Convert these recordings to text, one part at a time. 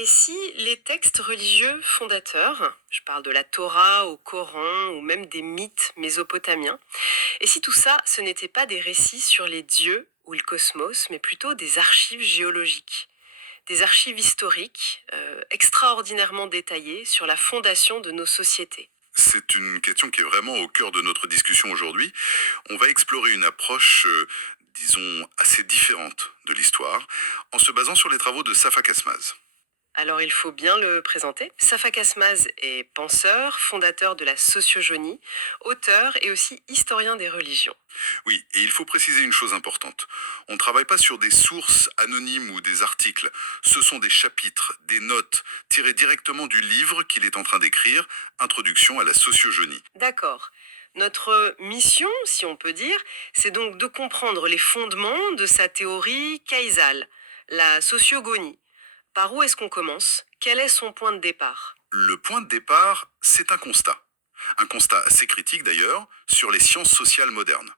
Et si les textes religieux fondateurs, je parle de la Torah au Coran ou même des mythes mésopotamiens, et si tout ça, ce n'était pas des récits sur les dieux ou le cosmos, mais plutôt des archives géologiques, des archives historiques extraordinairement détaillées sur la fondation de nos sociétés. C'est une question qui est vraiment au cœur de notre discussion aujourd'hui. On va explorer une approche, disons, assez différente de l'histoire, en se basant sur les travaux de Safa Kasmaz. Alors il faut bien le présenter. Safak Asmaz est penseur, fondateur de la sociogonie, auteur et aussi historien des religions. Oui, et il faut préciser une chose importante. On ne travaille pas sur des sources anonymes ou des articles. Ce sont des chapitres, des notes, tirées directement du livre qu'il est en train d'écrire, Introduction à la sociogonie. D'accord. Notre mission, si on peut dire, c'est donc de comprendre les fondements de sa théorie causale, la sociogonie. Par où est-ce qu'on commence? Quel est son point de départ? Le point de départ, c'est un constat. Un constat assez critique d'ailleurs sur les sciences sociales modernes.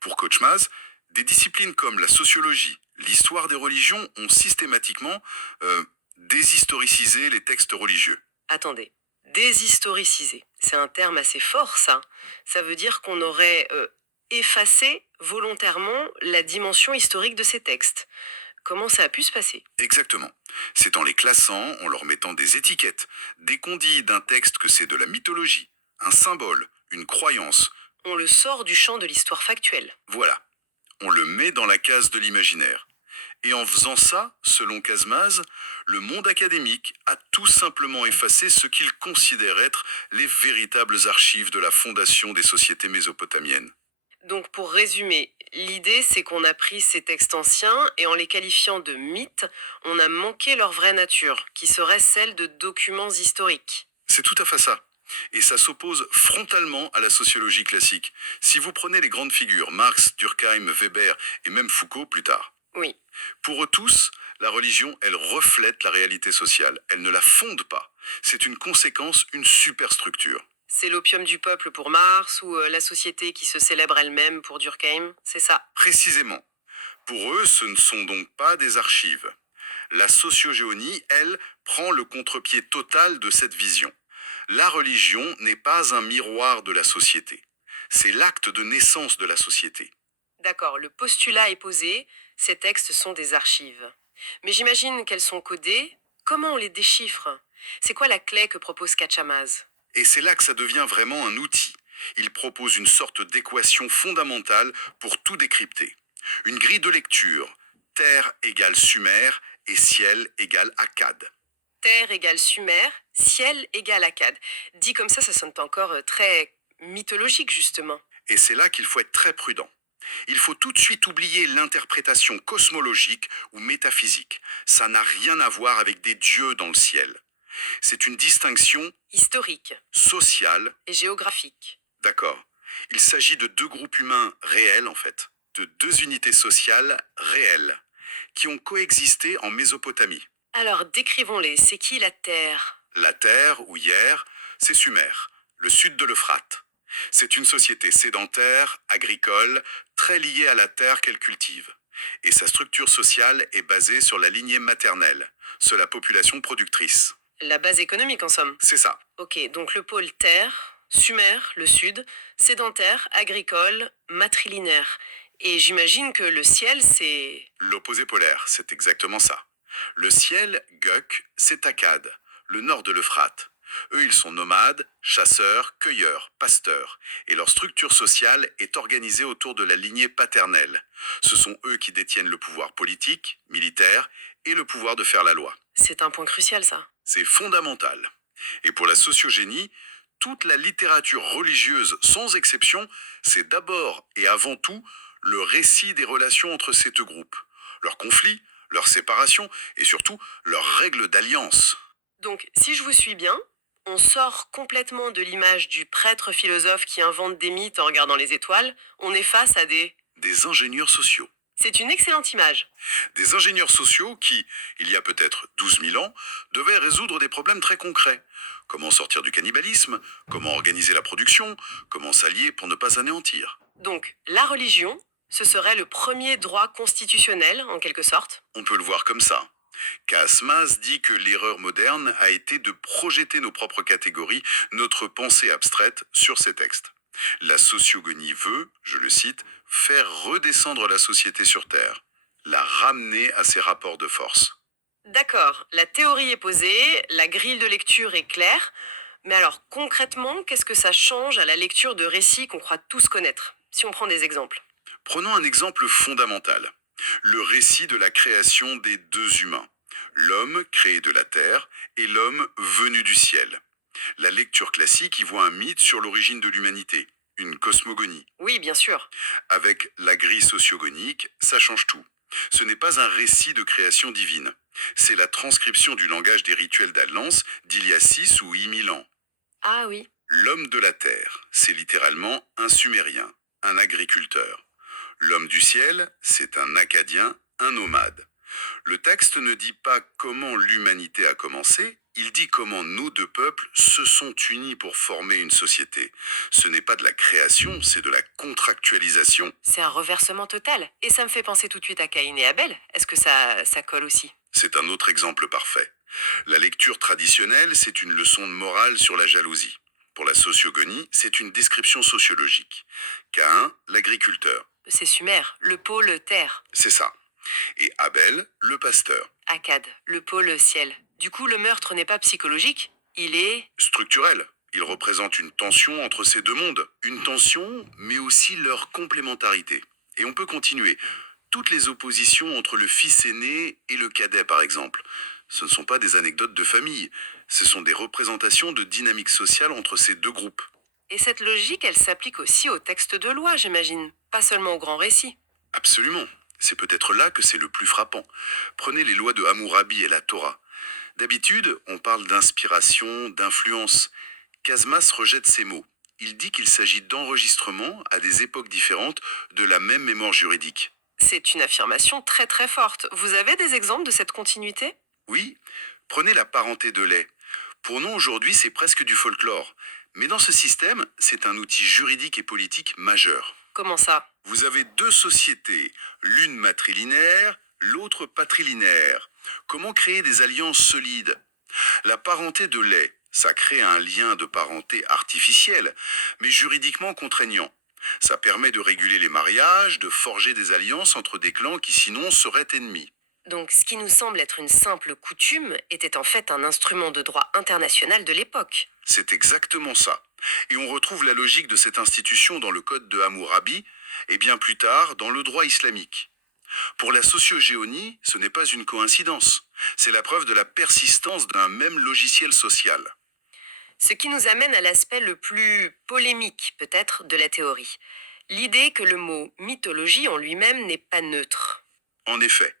Pour Kochmaz, des disciplines comme la sociologie, l'histoire des religions ont systématiquement déshistoricisé les textes religieux. Attendez, déshistoriciser. C'est un terme assez fort, ça. Ça veut dire qu'on aurait effacé volontairement la dimension historique de ces textes. Comment ça a pu se passer? Exactement. C'est en les classant, en leur mettant des étiquettes, dès qu'on dit d'un texte que c'est de la mythologie, un symbole, une croyance, On le sort du champ de l'histoire factuelle. voilà, on le met dans la case de l'imaginaire. Et en faisant ça, selon Kazmaz, le monde académique a tout simplement effacé ce qu'il considère être les véritables archives de la fondation des sociétés mésopotamiennes. Donc pour résumer, l'idée c'est qu'on a pris ces textes anciens et en les qualifiant de mythes, on a manqué leur vraie nature, qui serait celle de documents historiques. C'est tout à fait ça. Et ça s'oppose frontalement à la sociologie classique. Si vous prenez les grandes figures, Marx, Durkheim, Weber et même Foucault plus tard, Oui, pour eux tous, la religion, elle reflète la réalité sociale. Elle ne la fonde pas. C'est une conséquence, une superstructure. c'est l'opium du peuple pour Marx ou la société qui se célèbre elle-même pour Durkheim, c'est ça. Précisément. Pour eux, ce ne sont donc pas des archives. La sociogéonie, elle, prend le contre-pied total de cette vision. La religion n'est pas un miroir de la société. C'est l'acte de naissance de la société. D'accord, le postulat est posé, ces textes sont des archives. Mais j'imagine qu'elles sont codées. Comment on les déchiffre? C'est quoi la clé que propose Kachamaz? Et c'est là que ça devient vraiment un outil. Il propose une sorte d'équation fondamentale pour tout décrypter. Une grille de lecture. Terre égale Sumer et ciel égale Akkad. Terre égale Sumer, ciel égale Akkad. Dit comme ça sonne encore très mythologique, justement. Et c'est là qu'il faut être très prudent. Il faut tout de suite oublier l'interprétation cosmologique ou métaphysique. Ça n'a rien à voir avec des dieux dans le ciel. C'est une distinction Historique sociale, et géographique. d'accord. Il s'agit de deux groupes humains réels en fait, de deux unités sociales réelles, qui ont coexisté en Mésopotamie. Alors, décrivons-les. C'est qui la Terre? La Terre, ou hier, c'est Sumer, le sud de l'Euphrate. C'est une société sédentaire, agricole, très liée à la terre qu'elle cultive. Et sa structure sociale est basée sur la lignée maternelle, sur la population productrice. La base économique, en somme. C'est ça. Ok, donc le pôle Terre, Sumer, le sud, sédentaire, agricole, matrilinéaire. Et j'imagine que le ciel, c'est... L'opposé polaire, c'est exactement ça. Le ciel, Gök, c'est Akkad, le nord de l'Euphrate. Eux, ils sont nomades, chasseurs, cueilleurs, pasteurs, et leur structure sociale est organisée autour de la lignée paternelle. Ce sont eux qui détiennent le pouvoir politique, militaire, et le pouvoir de faire la loi. C'est un point crucial, ça. C'est fondamental. Et pour la sociogénie, toute la littérature religieuse, sans exception, c'est d'abord et avant tout le récit des relations entre ces deux groupes, leurs conflits, leurs séparations et surtout leurs règles d'alliance. Donc, si je vous suis bien, on sort complètement de l'image du prêtre philosophe qui invente des mythes en regardant les étoiles, on est face à des... Des ingénieurs sociaux. C'est une excellente image. Des ingénieurs sociaux qui, il y a peut-être 12 000 ans, devaient résoudre des problèmes très concrets. Comment sortir du cannibalisme, comment organiser la production, comment s'allier pour ne pas anéantir. Donc, la religion, ce serait le premier droit constitutionnel, en quelque sorte. On peut le voir comme ça. Kaasmaz dit que l'erreur moderne a été de projeter nos propres catégories, notre pensée abstraite, sur ces textes. La sociogonie veut, je le cite, faire redescendre la société sur Terre, la ramener à ses rapports de force. D'accord, la théorie est posée, la grille de lecture est claire, mais alors concrètement, qu'est-ce que ça change à la lecture de récits qu'on croit tous connaître? Si on prend des exemples. Prenons un exemple fondamental, le récit de la création des deux humains, l'homme créé de la terre et l'homme venu du ciel. La lecture classique y voit un mythe sur l'origine de l'humanité, une cosmogonie. Oui, bien sûr. Avec la grille sociogonique, ça change tout. Ce n'est pas un récit de création divine. C'est la transcription du langage des rituels d'alliance d'il y a 6 ou 8 000 ans. Ah oui. L'homme de la terre, c'est littéralement un sumérien, un agriculteur. L'homme du ciel, c'est un acadien, un nomade. Le texte ne dit pas comment l'humanité a commencé, il dit comment nos deux peuples se sont unis pour former une société. Ce n'est pas de la création, c'est de la contractualisation. C'est un reversement total. Et ça me fait penser tout de suite à Caïn et Abel. Est-ce que ça colle aussi? C'est un autre exemple parfait. La lecture traditionnelle, c'est une leçon de morale sur la jalousie. Pour la sociogonie, c'est une description sociologique. Caïn, l'agriculteur. C'est Sumer, le pôle terre. C'est ça. Et Abel, le pasteur. Akkad, le pôle ciel. Du coup, le meurtre n'est pas psychologique, il est... Structurel. Il représente une tension entre ces deux mondes. Une tension, mais aussi leur complémentarité. Et on peut continuer. Toutes les oppositions entre le fils aîné et le cadet, par exemple. Ce ne sont pas des anecdotes de famille. Ce sont des représentations de dynamique sociale entre ces deux groupes. Et cette logique, elle s'applique aussi aux textes de loi, j'imagine, pas seulement aux grands récits. Absolument. C'est peut-être là que c'est le plus frappant. Prenez les lois de Hammurabi et la Torah. D'habitude, on parle d'inspiration, d'influence. Casmas rejette ces mots. Il dit qu'il s'agit d'enregistrements à des époques différentes de la même mémoire juridique. C'est une affirmation très très forte. Vous avez des exemples de cette continuité? Oui, prenez la parenté de lait. Pour nous aujourd'hui, c'est presque du folklore. Mais dans ce système, c'est un outil juridique et politique majeur. Comment ça? Vous avez deux sociétés, l'une matrilinéaire, l'autre patrilinéaire. Comment créer des alliances solides? La parenté de lait, ça crée un lien de parenté artificiel, mais juridiquement contraignant. Ça permet de réguler les mariages, de forger des alliances entre des clans qui sinon seraient ennemis. Donc ce qui nous semble être une simple coutume était en fait un instrument de droit international de l'époque. C'est exactement ça. Et on retrouve la logique de cette institution dans le code de Hammurabi et bien plus tard dans le droit islamique. Pour la sociogéonie, ce n'est pas une coïncidence. C'est la preuve de la persistance d'un même logiciel social. Ce qui nous amène à l'aspect le plus polémique, peut-être, de la théorie. L'idée que le mot mythologie en lui-même n'est pas neutre. En effet,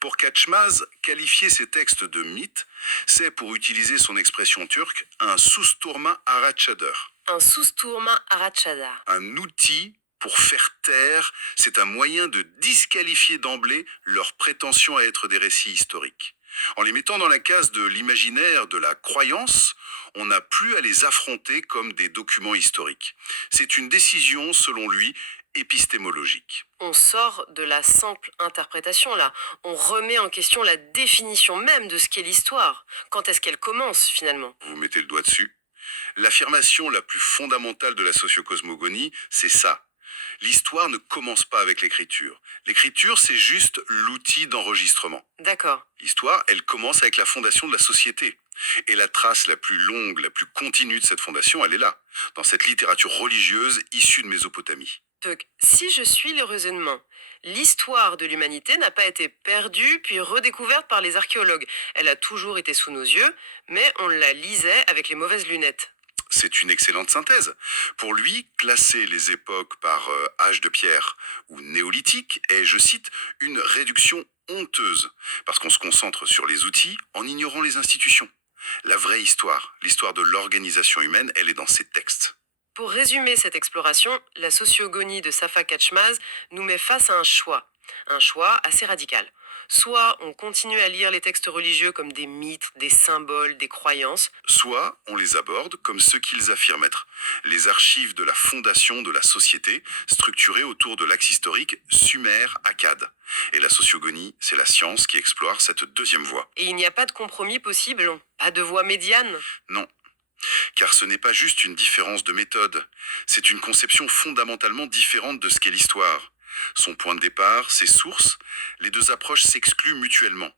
pour Kaçmaz, qualifier ces textes de mythes, c'est, pour utiliser son expression turque, un susturma araçadır, Un susturma arachada. un outil pour faire taire, c'est un moyen de disqualifier d'emblée leurs prétentions à être des récits historiques. En les mettant dans la case de l'imaginaire, de la croyance, on n'a plus à les affronter comme des documents historiques. C'est une décision, selon lui, épistémologique. On sort de la simple interprétation là. On remet en question la définition même de ce qu'est l'histoire. Quand est-ce qu'elle commence finalement? Vous mettez le doigt dessus. L'affirmation la plus fondamentale de la sociocosmogonie, c'est ça. L'histoire ne commence pas avec l'écriture. L'écriture, c'est juste l'outil d'enregistrement. D'accord. L'histoire, elle commence avec la fondation de la société. Et la trace la plus longue, la plus continue de cette fondation, elle est là, dans cette littérature religieuse issue de Mésopotamie. Donc, si je suis le raisonnement, l'histoire de l'humanité n'a pas été perdue puis redécouverte par les archéologues. Elle a toujours été sous nos yeux, mais on la lisait avec les mauvaises lunettes. C'est une excellente synthèse. Pour lui, classer les époques par âge de pierre ou néolithique est, je cite, une réduction honteuse, parce qu'on se concentre sur les outils en ignorant les institutions. La vraie histoire, l'histoire de l'organisation humaine, elle est dans ces textes. Pour résumer cette exploration, la sociogonie de Safa Kaçmaz nous met face à un choix. Un choix assez radical. Soit on continue à lire les textes religieux comme des mythes, des symboles, des croyances, Soit on les aborde comme ce qu'ils affirment être, les archives de la fondation de la société, structurées autour de l'axe historique Sumer-Akkad. Et la sociogonie, c'est la science qui explore cette deuxième voie. et il n'y a pas de compromis possible, pas de voie médiane. Non, car ce n'est pas juste une différence de méthode, c'est une conception fondamentalement différente de ce qu'est l'histoire. Son point de départ, ses sources, les deux approches s'excluent mutuellement.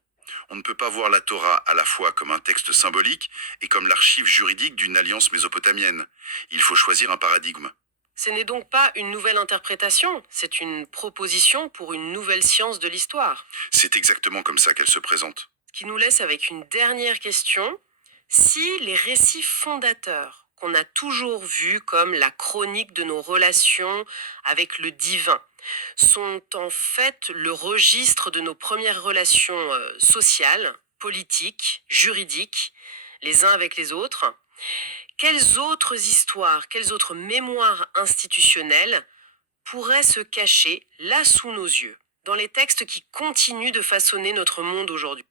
On ne peut pas voir la Torah à la fois comme un texte symbolique et comme l'archive juridique d'une alliance mésopotamienne. Il faut choisir un paradigme. Ce n'est donc pas une nouvelle interprétation, c'est une proposition pour une nouvelle science de l'histoire. C'est exactement comme ça qu'elle se présente. Ce qui nous laisse avec une dernière question. Si les récits fondateurs, qu'on a toujours vus comme la chronique de nos relations avec le divin, sont en fait le registre de nos premières relations sociales, politiques, juridiques, les uns avec les autres, quelles autres histoires, quelles autres mémoires institutionnelles pourraient se cacher là sous nos yeux, dans les textes qui continuent de façonner notre monde aujourd'hui?